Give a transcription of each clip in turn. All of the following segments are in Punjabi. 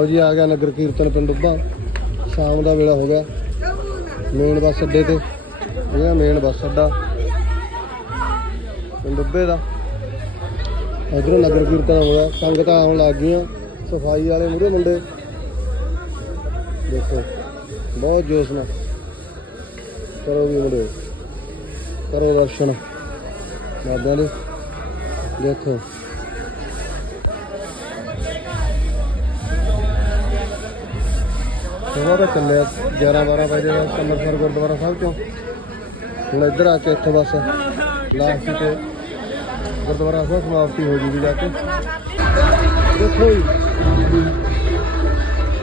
ਲਓ ਜੀ, ਆ ਗਿਆ ਨਗਰ ਕੀਰਤਨ ਪਿੰਡ ਉੱਭਾ ਸ਼ਾਮ ਦਾ ਵੇਲਾ ਹੋ ਗਿਆ। ਮੇਨ ਬੱਸ ਅੱਡੇ ਤੇ। ਇਹ ਮੇਨ ਬੱਸ ਅੱਡਾ। ਪਿੰਡ ਉੱਭੇ ਦਾ। ਇਧਰੋਂ ਨਗਰ ਕੀਰਤਨ ਹੋ ਗਿਆ। ਸੰਗਤਾਂ ਆਉਣ ਲੱਗ ਗਈਆਂ। ਸਫ਼ਾਈ ਵਾਲੇ ਮੂਰੇ ਮੁੰਡੇ। ਦੇਖੋ, ਬਹੁਤ ਜੋਸ਼ ਨਾਲ। ਕਰੋ ਵੀ ਮੁੰਡੇ। ਕਰੋ ਦਰਸ਼ਨ। ਬਾਬਿਆਂ ਦੇ। ਦੇਖੋ। ਸਵੇਰ ਦਾ ਚੱਲਿਆ 11 12 ਵਜੇ ਦਾ ਅੰਮ੍ਰਿਤਸਰ ਗੁਰਦੁਆਰਾ ਸਾਹਿਬ ਚੋਂ। ਹੁਣ ਇੱਧਰ ਆ ਕੇ ਇੱਥੇ ਬਸ ਲਾਸਟ ਤੇ ਗੁਰਦੁਆਰਾ ਸਾਹਿਬ ਸਮਾਪਤੀ ਹੋ ਜੂਗੀ ਜਾ ਕੇ। ਦੇਖੋ ਜੀ।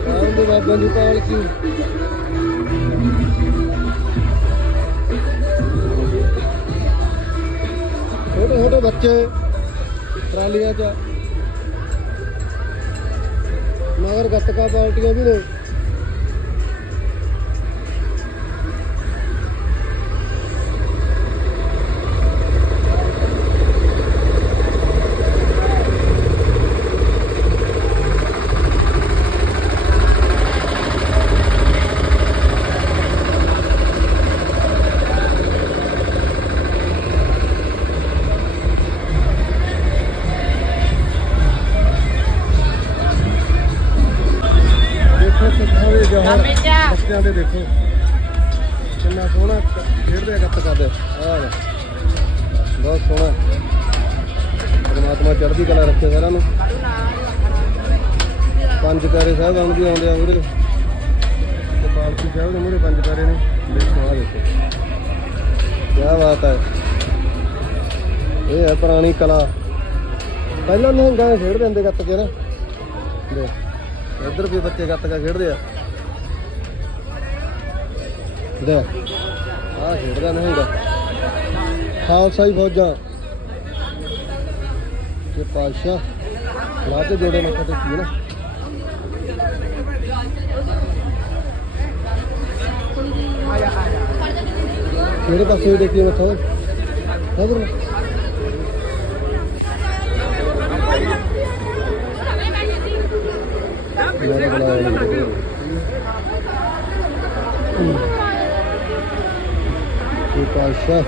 ਆਉਂ ਦੇ ਬਾਬਾ ਜੀ ਪਾਲ ਛੋਟੇ ਛੋਟੇ ਬੱਚੇ ਟਰਾਲੀਆਂ 'ਚ। ਮਗਰ ਗੱਤਕਾ ਪਾਰਟੀਆਂ ਵੀ ਨੇ। ਬੱਚਿਆਂ ਦੇ ਦੇਖੋ। ਕਿੰਨਾ ਸੋਹਣਾ ਖੇਡਦੇ ਆ ਗੱਤ ਕਰਦੇ। ਆਹ ਲੈ। ਬਹੁਤ ਸੋਹਣਾ। ਪਰਮਾਤਮਾ ਚੜ੍ਹਦੀ ਕਲਾ ਰੱਖੇ ਸਾਰਿਆਂ ਨੂੰ। ਪੰਜ ਪਿਆਰੇ ਸਾਹਿਬ ਆਉਣ ਦੀ ਆਉਂਦੇ ਆ ਵੀਰੇ ਤੇ ਪਾਲਕੀ ਸਾਹਿਬ ਦੇ ਮੂਹਰੇ ਪੰਜ ਪਿਆਰੇ ਨੇ। ਦੇਖੋ ਆ ਦੇਖੋ। ਕੀ ਬਾਤ ਹੈ ਇਹ ਹੈ ਪੁਰਾਣੀ ਕਲਾ। ਪਹਿਲਾਂ ਨਿਹੰਗਾਂ ਦੇ ਖੇਡਦੇ ਹੁੰਦੇ ਗੱਤ ਕੇ ਨਾ। ਦੇਖ, ਇੱਧਰ ਵੀ ਬੱਚੇ ਗੱਤਕਾ ਖੇਡਦੇ ਆ। ਦੇ। ਆ ਖੇਡਦਾ ਨਹੀਂ ਹੁੰਦਾ। ਖਾਲਸਾ ਹੀ ਫੌਜਾਂ। ਤੇ ਪਾਸ਼ਾ ਲਾ ਕੇ ਜੋੜੇ ਮੱਥਾ ਟੇਕੀ ਨਾ। ਕਿਹੜੇ ਪਾਸੇ ਦੇਖੀਏ ਮੱਥਾ। ਓਏ ਇਧਰ ਮੇਰਾ ਬੁਲਾਇਆ ਨਹੀਂ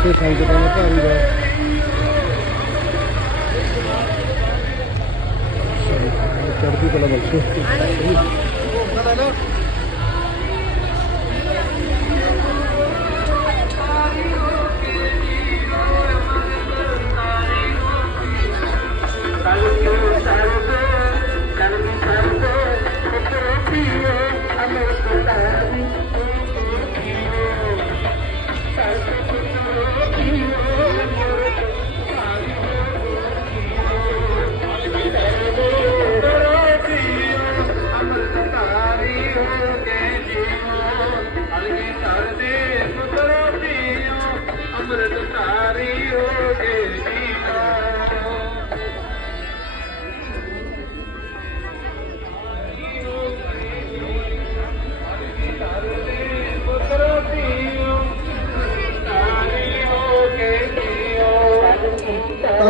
ਇਹ ਸੰਗਤਾਂ ਦਾ ਭਾਰੀ ਦਾ ਚੜ੍ਹਦੀ ਕਲਾ ਬਖਸ਼ੇ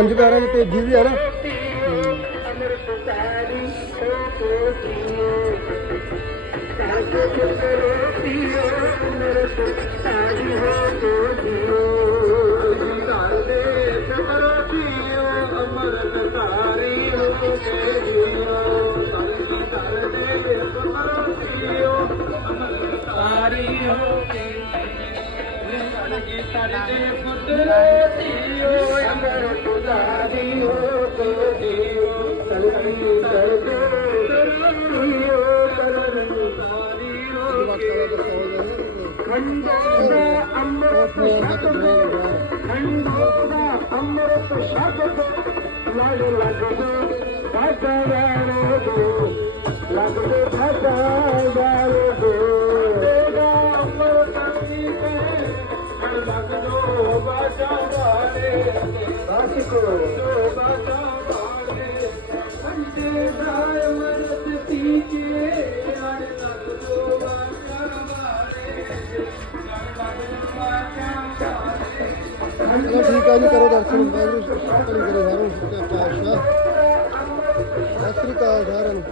ਪੰਜ ਪਿਆਰਿਆਂ ਦੀ ਤੇਜੀ ਵੀ ਹੈ ਨਾ ਅੰਮ੍ਰਿਤ ਸ਼ਬਦ ਲੜ ਲੱਗਦੇ ਭਾਗਾ ਵਾਲੇ ਦੋ ਲੱਗਦੇ ਭਾਗਾ ਵਾਲੇ ਦੋ ਤੇਰਾ ਚਲੋ ਠੀਕ ਆ ਜੀ, ਕਰੋ ਦਰਸ਼ਨ ਵਾਹਿਗੁਰੂ ਸ਼ੁਕਰ ਕਰੋ ਸਾਰਿਆਂ ਨੂੰ ਸਤਿ ਸ੍ਰੀ ਅਕਾਲ ਸਾਰਿਆਂ ਨੂੰ।